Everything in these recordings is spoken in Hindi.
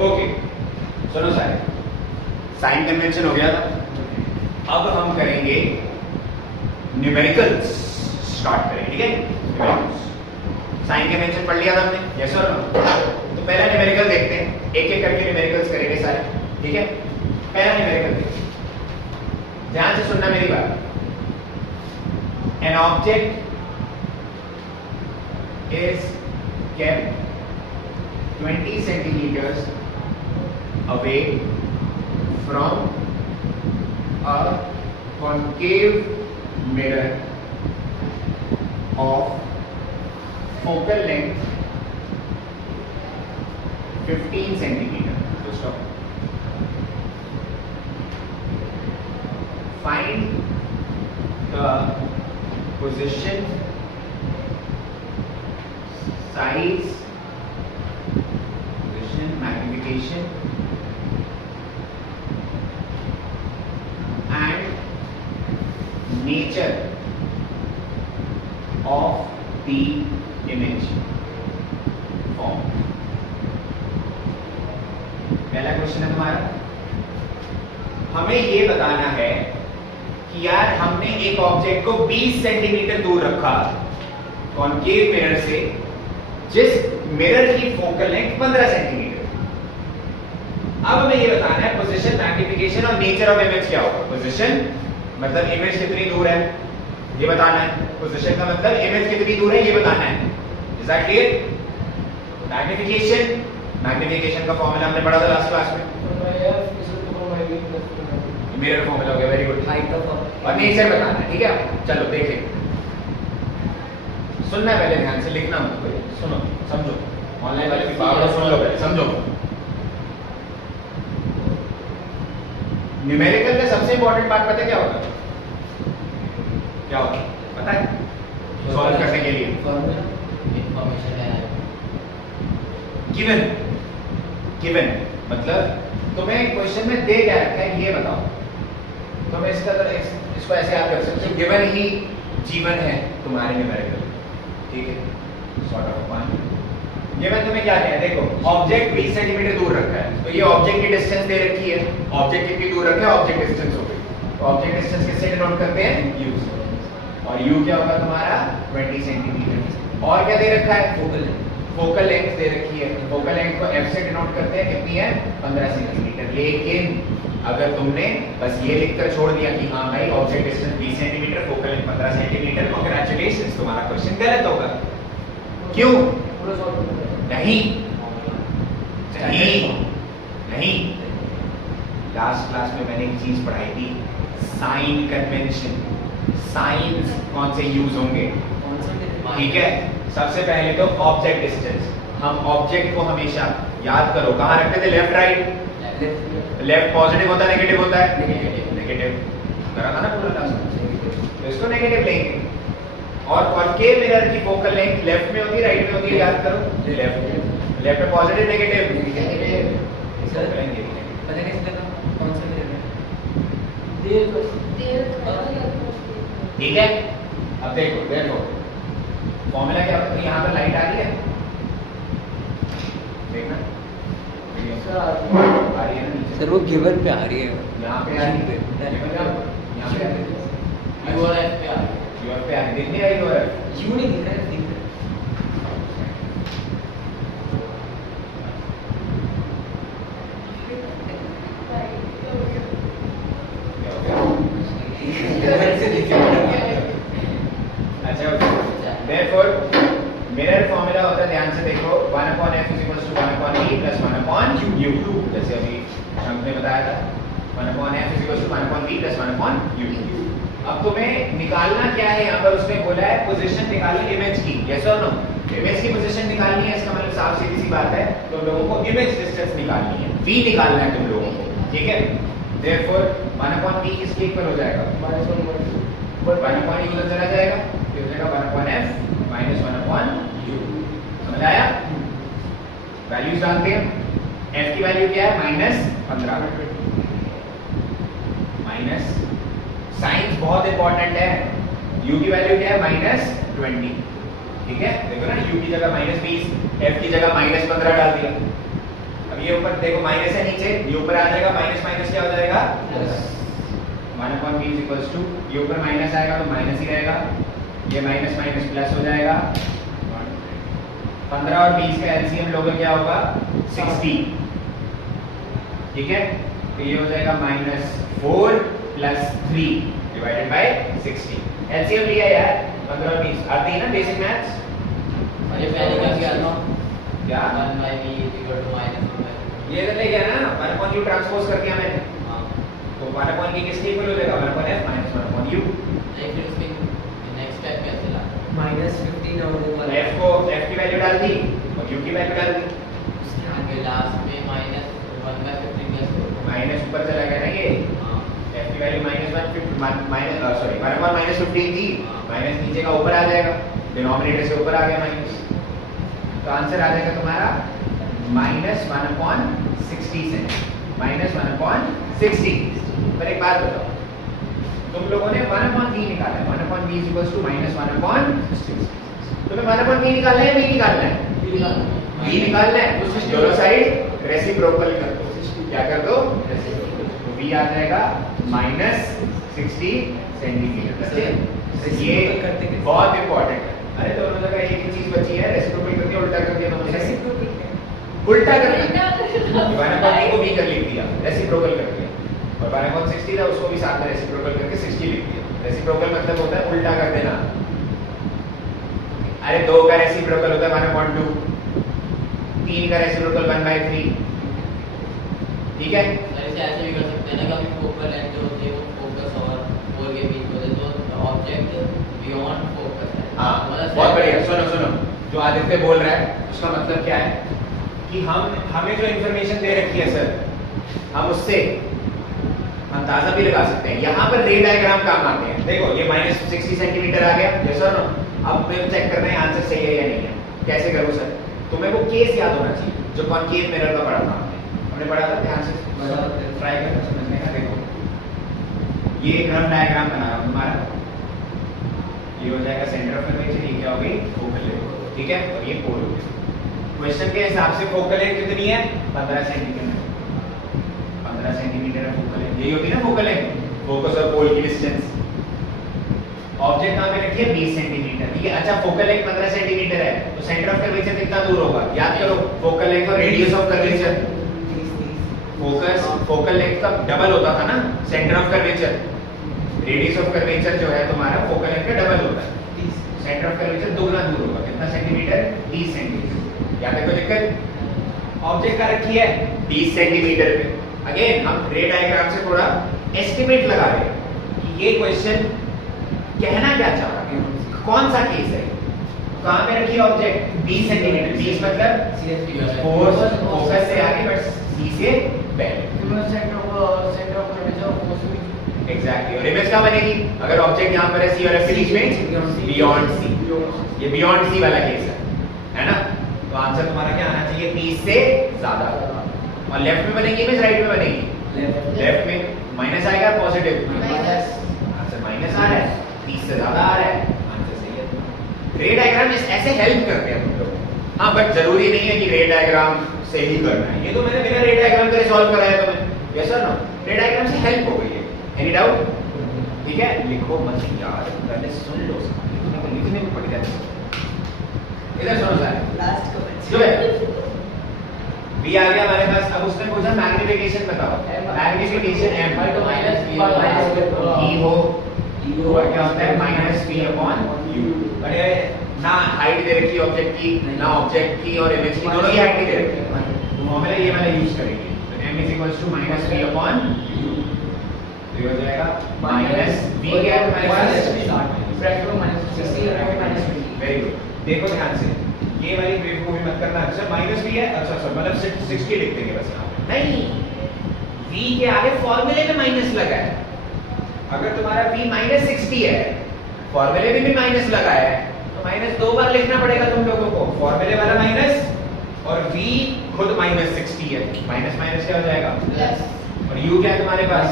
ओके सुनो सारे, साइन कन्वेंशन हो गया था। अब हम करेंगे न्यूमेरिकल्स स्टार्ट करेंगे, ठीक है। न्यूमेरिकल्स साइन कन्वेंशन पढ़ लिया था हमने, यस और नो। तो पहला न्यूमेरिकल देखते हैं, एक एक करके न्यूमेरिकल्स करेंगे सारे, ठीक है। पहला न्यूमेरिकल देखते हैं, ध्यान से सुनना मेरी बात। An object is kept 20 centimeters away from a concave mirror of focal length 15 centimeter. So stop. Find the position, size, position, magnification and nature of the image form. पहला क्वेश्चन है तुम्हारा, हमें ये बताना है कि यार हमने एक ऑब्जेक्ट को 20 सेंटीमीटर दूर रखा कॉनकेव मिरर से, जिस मिरर की फोकल लेंथ 15 सेंटीमीटर। अब हमें ये बताना है पोजीशन, मैग्निफिकेशन और नेचर ऑफ इमेज क्या होगा। पोजीशन मतलब इमेज कितनी दूर है ये बताना है, पोजीशन का मतलब इमेज कितनी दूर है ये बताना है। Is that clear? Magnification, magnification का फॉर्मूला हमने पढ़ा था लास्ट क्लास में, मिरर फॉर्मूला हो गया, वेरी गुड। और नेचर बताना है, ठीक है। चलो देखें, सुनना पहले ध्यान से, लिखना मत कोई, सुनो समझो, ऑनलाइन वाले भी बात सुन लो पहले, समझो। न्यूमेरिकल का सबसे इंपॉर्टेंट पार्ट पता है क्या होता है? क्या होता है पता है? सॉल्व करने के लिए इंफॉर्मेशन है गिवन। गिवन मतलब तुम्हें क्वेश्चन में दे क्या रखा है ये बताओ। तुम इसको ऐसे याद कर सकते हो, गिवन ही जीवन है तुम्हारे न्यूमेरिकल, ठीक है। सॉर्ट ऑफ पॉइंट ये मैं तुम्हें क्या कह, देखो ऑब्जेक्ट 20 सेंटीमीटर दूर रखा है, तो ये ऑब्जेक्ट की डिस्टेंस दे रखी है, ऑब्जेक्ट कितनी दूर रखा है, ऑब्जेक्ट डिस्टेंस हो गई। तो ऑब्जेक्ट डिस्टेंस किससे डिनोट करते हैं? u से, और u क्या होगा तुम्हारा 20 सेंटीमीटर। और क्या दे रखा है? फोकल लेंथ, फोकल लेंथ दे रखी है, फोकल लेंथ को f से डिनोट करते हैं, कितनी है? 15 सेंटीमीटर। लेकिन अगर तुमने बस ये लिखकर छोड़ दिया कि हाँ भाई object distance 20 centimetre, focal length 15 centimetre, congratulations, तुम्हारा क्वेश्चन गलत होगा। क्यों? नहीं नहीं नहीं, लास्ट क्लास में मैंने एक चीज पढ़ाई थी, साइन कन्वेंशन। साइंस कौन से यूज होंगे? ठीक है, सबसे पहले तो ऑब्जेक्ट डिस्टेंस। हम ऑब्जेक्ट को हमेशा याद करो कहाँ रखते थे? Left right. लेफ्ट पॉजिटिव होता है नेगेटिव होता है? नेगेटिव करा था ना पूरा क्लास में, तो इसको नेगेटिव लेंगे। और कॉनकेव मिरर की फोकल लेंथ लेफ्ट में होती है राइट में होती है? याद करो लेफ्ट। लेफ्ट में पॉजिटिव नेगेटिव नेगेटिव, पता नहीं चलता कौन सा मिरर है। ठीक है। अब देखो देखो फॉर्मूला क्या होता है, यहाँ पर लाइट आ रही है, देखना आ रही है ना नीचे? सर वो गिवन पे आ रही है, यहाँ पे आ रही है, यहाँ पे आ रही है, यू और एफ पे आ रही है। यूआर पे आ रही है, दिख नहीं रही यूआर? यू नहीं दिख रहा है, दिख रहा है। अच्छा therefore मिरर फॉर्मूला होता है, ध्यान से देखो, 1/f = 1/e + 1/u। जैसे अभी अंक ने बताया था, 1/f = 1/v + 1/u। अब तुम्हें निकालना क्या है यहाँ पर? उसने बोला है पोजीशन निकालनी इमेज की, यस और नो? इमेज की पोजीशन निकालनी है, इसका मतलब साफ सीधी सी बात है, तुम लोगों को इमेज डिस्टेंस निकालनी है, v निकालना है तुम लोगों को, ठीक है। therefore 1/v किसके इक्वल हो जाएगा? 1/e उधर चला जाएगा, फिर हो जाएगा 1/f - 1/u। समझ आया? वैल्यूज डालते हैं, f की वैल्यू क्या है? -15। माइनस साइंस बहुत इंपॉर्टेंट है, u की वैल्यू क्या है? -20। ठीक है, देखो ना, u की जगह -20, f की जगह -15 डाल दिया। अब ये ऊपर देखो माइनस है नीचे, ये ऊपर आ जाएगा, माइनस माइनस क्या हो जाएगा? 1 upon b is equals to, ये ऊपर माइनस आएगा तो माइनस ही रहेगा, ये माइनस माइनस प्लस हो जाएगा। 15 और 20 का एलसीएम लोगे क्या होगा? 60। ठीक है, तो ये हो जाएगा -4 + 3 डिवाइडेड बाय 60। एलसीएम लिया यार, 15 और 20 आती है ना बेसिक मैथ्स। ये पहले क्या किया था? क्या 1/v = -1/v। ये तो ले गया ना, 1 upon u ट्रांसपोज कर दिया मैंने, हाँ, तो 1 upon v किसके इक्वल हो जाएगा? 1 upon f - 1 upon u। नहीं फिर उसके नेक्स्ट स्टेप कैसे ला? -15 और ऊपर f को f की वैल्यू डाल दी और u की वैल्यू डाल दी, उसके आगे लास्ट में -1/15 कैसे होगा? माइनस ऊपर चला गया ना, ये हाँ, f की वैल्यू -1 upon -15 थी, हाँ। माइनस नीचे का ऊपर आ जाएगा, डिनोमिनेटर से ऊपर आ गया माइनस, तो आंसर आ जाएगा तुम्हारा -1 upon 60 से -1 upon 60। पर एक बात बताओ, तुम लोगों ने 1 upon v निकाला है, 1 upon v is equals to -1 upon 60। तुम्हें 1 upon v निकालना है, v निकालना है? v निकालना है, तो दोनों साइड रेसिप्रोकल कर दो। क्या कर दो? रेसिप्रोकल। तो v आ जाएगा -60 सेंटीमीटर। ये बहुत इंपॉर्टेंट है। अरे दोनों जगह एक ही चीज बची है, रेसिप्रोकल करके उल्टा कर दिया दोनों साइड। उल्टा करना, 1 upon v को v कर लिख दिया, रेसिप्रोकल कर दिया, और 1 upon 60 था उसको भी साथ में रेसिप्रोकल करके 60 लिख दिया। रेसिप्रोकल मतलब होता है उल्टा कर देना। अरे 2 का रेसिप्रोकल होता है 1 upon 2, 3 का रेसिप्रोकल 1/3। ठीक है, ऐसे ऐसे भी कर सकते हैं ना, कभी फोकल लेंथ जो होती है वो फोकस और पोल के बीच में होता है, तो ऑब्जेक्ट बियॉन्ड फोकस है। हाँ मतलब बहुत बढ़िया। सुनो सुनो, जो आदित्य बोल रहा है उसका मतलब क्या है कि हमें जो इन्फॉर्मेशन दे रखी है सर, हम उससे अंदाजा भी लगा सकते हैं। यहाँ पर रे डायग्राम काम आते हैं। देखो ये -60 सेंटीमीटर आ गया, ये सर नो। अब मैं चेक करना है आंसर सही है या नहीं है। कैसे करूँ सर? तुम्हें वो केस याद होना चाहिए जो कॉनकेव मिरर का पढ़ा था हमने पढ़ा था, ध्यान से ट्राई करना समझने का। देखो ये ग्राफ डायग्राम बना रहा हूँ तुम्हारा, ये हो जाएगा सेंटर ऑफ कर्वेचर, ये क्या हो गई? Focal length. ठीक है, और ये पोल हो गया। क्वेश्चन के हिसाब से फोकल लेंथ कितनी है? 15 सेंटीमीटर। 15 सेंटीमीटर है फोकल लेंथ, यही होती है ना फोकल लेंथ, फोकस और पोल की डिस्टेंस। ऑब्जेक्ट कहाँ पे रखी है? 20 सेंटीमीटर। ठीक है, अच्छा फोकल लेंथ 15 सेंटीमीटर है, तो सेंटर ऑफ कर्वेचर कितना दूर होगा? याद करो, फोकल लेंथ और radius of curvature, focus focal length का डबल होता था ना centre of curvature. Radius of curvature जो है तुम्हारा फोकल लेंथ का डबल होता है, सेंटर ऑफ कर्वेचर दुगना दूर होगा। कितना सेंटीमीटर? 30 सेंटीमीटर। याद है कोई दिक्कत? ऑब्जेक्ट का रखी है 30 सेंटीमीटर पे। अगेन हम रे डायग्राम से थोड़ा एस्टिमेट लगा रहे हैं कि ये क्वेश्चन कहना क्या चाह रहा है, कौन सा केस है। कहाँ पे रखी है ऑब्जेक्ट? 20 सेंटीमीटर। 20 मतलब फोकस से आगे बट सी से पहले। एग्जैक्टली, और इमेज क्या बनेगी? अगर ऑब्जेक्ट यहाँ पर है सी और एफ के बीच में, बियॉन्ड सी। ये बियॉन्ड सी वाला केस है ना? तो आंसर तुम्हारा क्या आना चाहिए? 30 से ज्यादा। और लेफ्ट में बनेगी इमेज, राइट में बनेगी? लेफ्ट में। माइनस आएगा पॉजिटिव? आंसर माइनस आ रहा है, 30 से ज्यादा आ रहा है, आंसर सही है। रे डायग्राम ऐसे हेल्प करते हैं हम लोग। हाँ बट जरूरी नहीं है कि रे डायग्राम से ही करना है। ये तो मैंने बिना रे डायग्राम के सॉल्व कराया तुम्हें। यस और नो? रे डायग्राम से हेल्प हो गई है। Any doubt? ठीक है, लिखो मत यार, पहले सुन लो, लिखने में पड़ जाता है। इधर सुनो सर, लास्ट कमेंट जो है v आ गया हमारे पास। अब उसने पूछा मैग्निफिकेशन बताओ। मैग्निफिकेशन m तो माइनस v e हो, और क्या होता है? -v/u। अरे ना हाइट दे रखी ऑब्जेक्ट की, ना ऑब्जेक्ट की और इमेज की, दोनों की हाइट दे रखी है, तो नॉर्मली ये वाला यूज करेंगे। तो m -v/u, तो हो जाएगा -v क्या है तुम्हारे पास? Very good. देखो ध्यान से, ये वाली वेव को भी मत करना। अच्छा -v है, अच्छा सर मतलब 60 लिख देंगे बस यहाँ पे। नहीं, v के आगे फॉर्मूले में माइनस लगा है। अगर तुम्हारा v -60 है, फॉर्मूले में भी माइनस लगा है, तो माइनस 2 बार लिखना पड़ेगा तुम लोगों को। फॉर्मूले वाला माइनस और v खुद -60 है, माइनस माइनस क्या हो जाएगा? प्लस। और u क्या है तुम्हारे पास?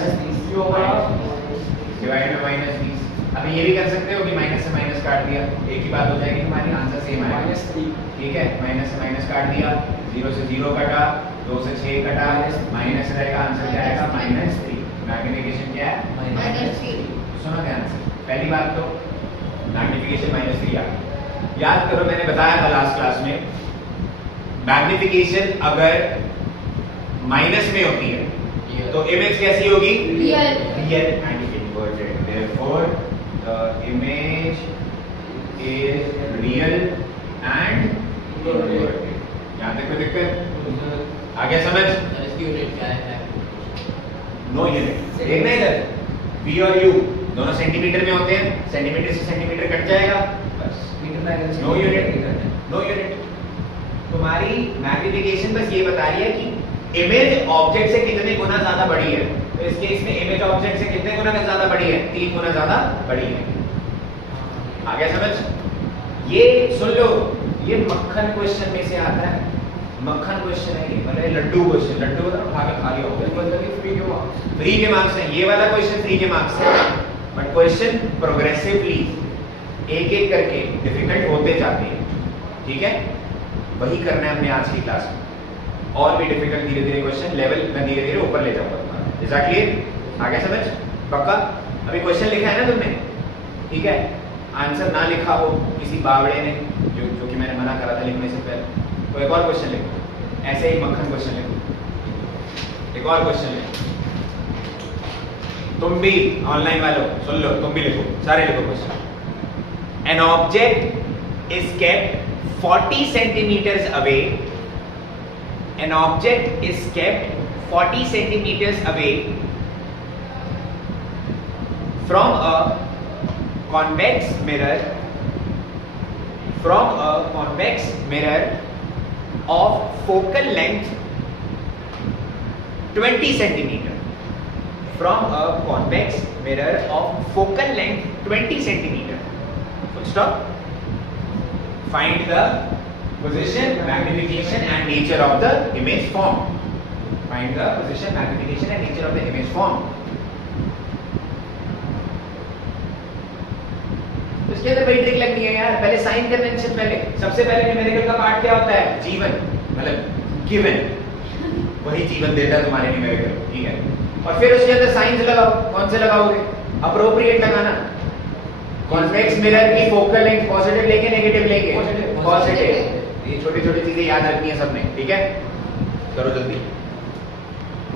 डिवाइड में -20। अभी ये भी कर सकते हो कि माइनस से माइनस काट दिया, एक ही बात हो जाएगी, तुम्हारी आंसर सेम आएगा। -3 ठीक है, माइनस से माइनस काट दिया, 0 से 0 कटा, 2 से 6 कटा, माइनस रहेगा, आंसर क्या आएगा -3। मैग्निफिकेशन क्या है? -3 सुनो ध्यान से, पहली बात तो मैग्निफिकेशन -3 आ गया। याद करो मैंने बताया था लास्ट क्लास में, मैग्निफिकेशन अगर माइनस में होती है तो इमेज कैसी होगी? Real. Real and inverted. Therefore the image is real and inverted. यहां तक कोई दिक्कत? आगे समझ? इसकी यूनिट क्या है? No unit. देखना इधर, v और u दोनों सेंटीमीटर में होते हैं, सेंटीमीटर से सेंटीमीटर कट जाएगा, बस नो यूनिट, नो यूनिट। तुम्हारी मैग्निफिकेशन बस ये बता रही है कि इमेज ऑब्जेक्ट से कितने गुना ज्यादा बड़ी है। तो इस केस में इमेज ऑब्जेक्ट से कितने गुना ज्यादा बड़ी है? 3 गुना ज्यादा बड़ी है। आ गया समझ? ये सुन लो, ये मक्खन क्वेश्चन में से आता है, मक्खन क्वेश्चन है ये, मतलब लड्डू क्वेश्चन। लड्डू मतलब खा के खाली हो गया, फ्री के मार्क्स हैं। ये वाला क्वेश्चन फ्री के मार्क्स है, बट क्वेश्चन प्रोग्रेसिवली एक एक करके डिफिकल्ट होते जाते हैं। ठीक है, वही करना है हमने आज की क्लास में। और भी डिफिकल्ट धीरे धीरे क्वेश्चन लेवल मैं धीरे धीरे ऊपर ले जाऊंगा तुम्हारा। Is that clear? आगे समझ? पक्का? अभी क्वेश्चन लिखा है ना तुमने? ठीक है, आंसर ना लिखा हो किसी बावड़े ने, जो कि मैंने मना करा था लिखने से पहले, तो एक और क्वेश्चन लिखो, ऐसे ही मक्खन क्वेश्चन लिखो। एक और क्वेश्चन लिखो, तुम भी ऑनलाइन वालों सुन लो, तुम भी लिखो, सारे लिखो question. An object is kept 40 centimeters away. An object is kept 40 centimeters away from a convex mirror. From a convex mirror of focal length 20 centimeter. From a convex mirror of focal length 20 centimeter. Full stop. Find the position, magnification and nature of the image formed. Find the position, magnification and nature of the image formed. तो इसके अंदर बड़ी ट्रिक लगनी है यार। पहले साइन कन्वेंशन, पहले सबसे पहले न्यूमेरिकल का पार्ट क्या होता है? जीवन, मतलब गिवन, वही जीवन देता है तुम्हारे न्यूमेरिकल। ठीक है, और फिर उसके अंदर साइंस लगाओ। कौन से लगाओगे? अप्रोप्रिएट लगाना। कॉन्वेक्स मिरर की फोकल लेंथ पॉजिटिव लेके नेगेटिव लेके? पॉजिटिव। ये छोटी छोटी चीजें याद रखनी है सबने। ठीक है, करो जल्दी।